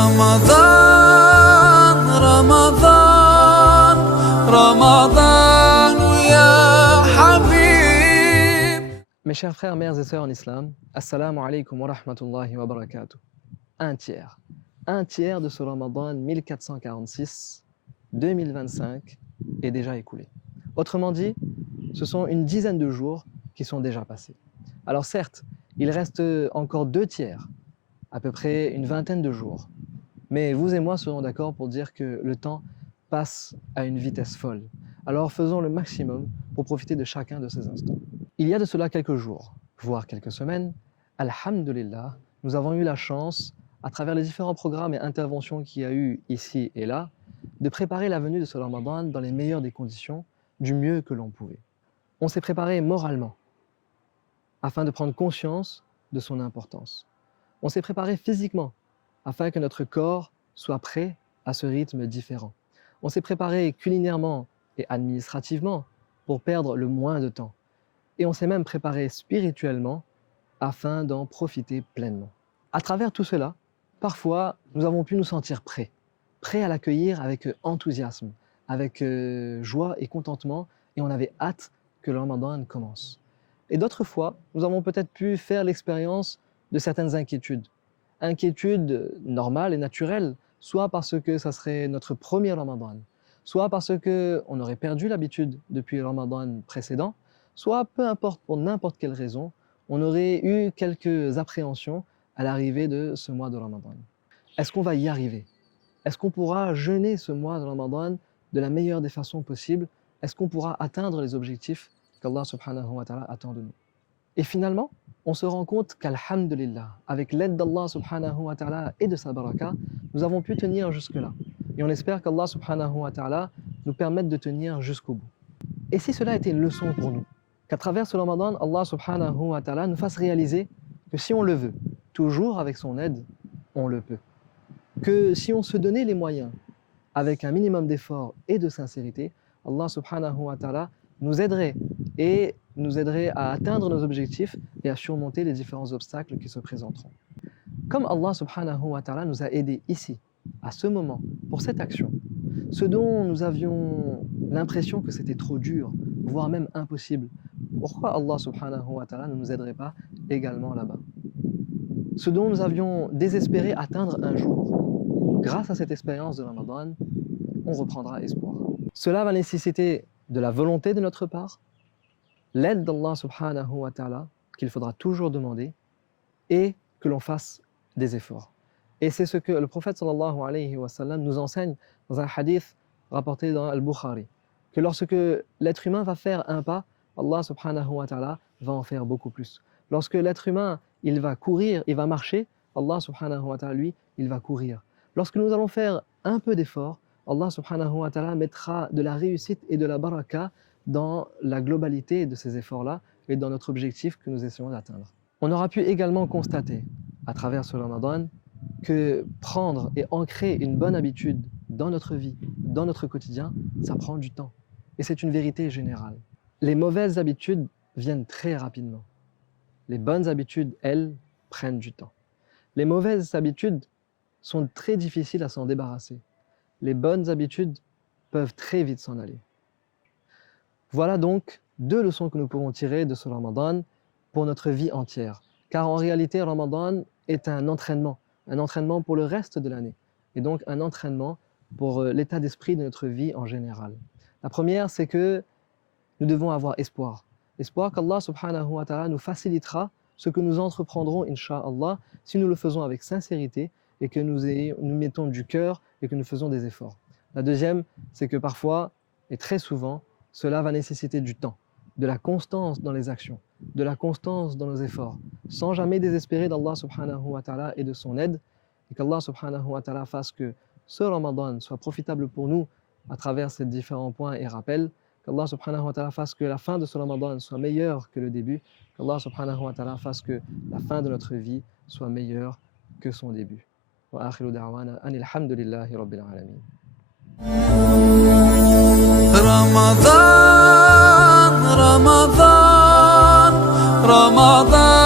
رمضان رمضان رمضان يا حبيب. Mes chers frères, mères et sœurs en islam, assalamu alaikum wa rahmatullahi wa barakatuh. Un tiers de ce Ramadan 1446, 2025 est déjà écoulé. Autrement dit, ce sont une dizaine de jours qui sont déjà passés. Alors certes, il reste encore 2 tiers, à peu près une vingtaine de jours. Mais vous et moi serons d'accord pour dire que le temps passe à une vitesse folle. Alors faisons le maximum pour profiter de chacun de ces instants. Il y a de cela quelques jours, voire quelques semaines, alhamdulillah, nous avons eu la chance, à travers les différents programmes et interventions qu'il y a eu ici et là, de préparer la venue de ce Ramadan dans les meilleures des conditions, du mieux que l'on pouvait. On s'est préparé moralement, afin de prendre conscience de son importance. On s'est préparé physiquement, afin que notre corps soit prêt à ce rythme différent. On s'est préparé culinairement et administrativement pour perdre le moins de temps. Et on s'est même préparé spirituellement afin d'en profiter pleinement. À travers tout cela, parfois, nous avons pu nous sentir prêts à l'accueillir avec enthousiasme, avec joie et contentement, et on avait hâte que le Ramadan commence. Et d'autres fois, nous avons peut-être pu faire l'expérience de certaines inquiétudes. Inquiétudes normales et naturelles, soit parce que ça serait notre premier Ramadan, soit parce qu'on aurait perdu l'habitude depuis le Ramadan précédent, soit peu importe pour n'importe quelle raison, on aurait eu quelques appréhensions à l'arrivée de ce mois de Ramadan. Est-ce qu'on va y arriver? Est-ce qu'on pourra jeûner ce mois de Ramadan de la meilleure des façons possibles? Est-ce qu'on pourra atteindre les objectifs qu'Allah subhanahu wa ta'ala attend de nous? Et finalement, on se rend compte qu'alhamdulillah, avec l'aide d'Allah subhanahu wa ta'ala et de sa baraka, nous avons pu tenir jusque-là. Et on espère qu'Allah subhanahu wa ta'ala nous permette de tenir jusqu'au bout. Et si cela était une leçon pour nous, qu'à travers ce Ramadan, Allah subhanahu wa ta'ala nous fasse réaliser que si on le veut, toujours avec son aide, on le peut. Que si on se donnait les moyens, avec un minimum d'effort et de sincérité, Allah subhanahu wa ta'ala nous aiderait à atteindre nos objectifs et à surmonter les différents obstacles qui se présenteront. Comme Allah subhanahu wa ta'ala nous a aidés ici, à ce moment, pour cette action, ce dont nous avions l'impression que c'était trop dur, voire même impossible, pourquoi Allah subhanahu wa ta'ala ne nous aiderait pas également là-bas? Ce dont nous avions désespéré atteindre un jour, grâce à cette expérience de Ramadan, on reprendra espoir. Cela va nécessiter de la volonté de notre part, l'aide d'Allah subhanahu wa ta'ala, qu'il faudra toujours demander, et que l'on fasse des efforts. Et c'est ce que le prophète sallallahu alayhi wa sallam nous enseigne dans un hadith rapporté dans Al-Bukhari, que lorsque l'être humain va faire un pas, Allah subhanahu wa ta'ala va en faire beaucoup plus. Lorsque l'être humain, il va courir, il va marcher, Allah subhanahu wa ta'ala, lui, il va courir. Lorsque nous allons faire un peu d'effort, Allah subhanahu wa ta'ala mettra de la réussite et de la baraka dans la globalité de ces efforts-là et dans notre objectif que nous essayons d'atteindre. On aura pu également constater, à travers ce Ramadan, que prendre et ancrer une bonne habitude dans notre vie, dans notre quotidien, ça prend du temps. Et c'est une vérité générale. Les mauvaises habitudes viennent très rapidement. Les bonnes habitudes, elles, prennent du temps. Les mauvaises habitudes sont très difficiles à s'en débarrasser. Les bonnes habitudes peuvent très vite s'en aller. Voilà donc 2 leçons que nous pouvons tirer de ce Ramadan pour notre vie entière. Car en réalité, le Ramadan est un entraînement pour le reste de l'année, et donc un entraînement pour l'état d'esprit de notre vie en général. La première, c'est que nous devons avoir espoir. Espoir qu'Allah subhanahu wa ta'ala nous facilitera ce que nous entreprendrons, incha'Allah, si nous le faisons avec sincérité et que nous mettons du cœur et que nous faisons des efforts. La deuxième, c'est que parfois, et très souvent, cela va nécessiter du temps, de la constance dans les actions, de la constance dans nos efforts, sans jamais désespérer d'Allah subhanahu wa ta'ala et de son aide, et qu'Allah subhanahu wa ta'ala fasse que ce Ramadan soit profitable pour nous à travers ces différents points et rappels, qu'Allah subhanahu wa ta'ala fasse que la fin de ce Ramadan soit meilleure que le début, qu'Allah subhanahu wa ta'ala fasse que la fin de notre vie soit meilleure que son début. Wa akhiru da'wana anil hamdulillahi rabbil alamin. رمضان رمضان رمضان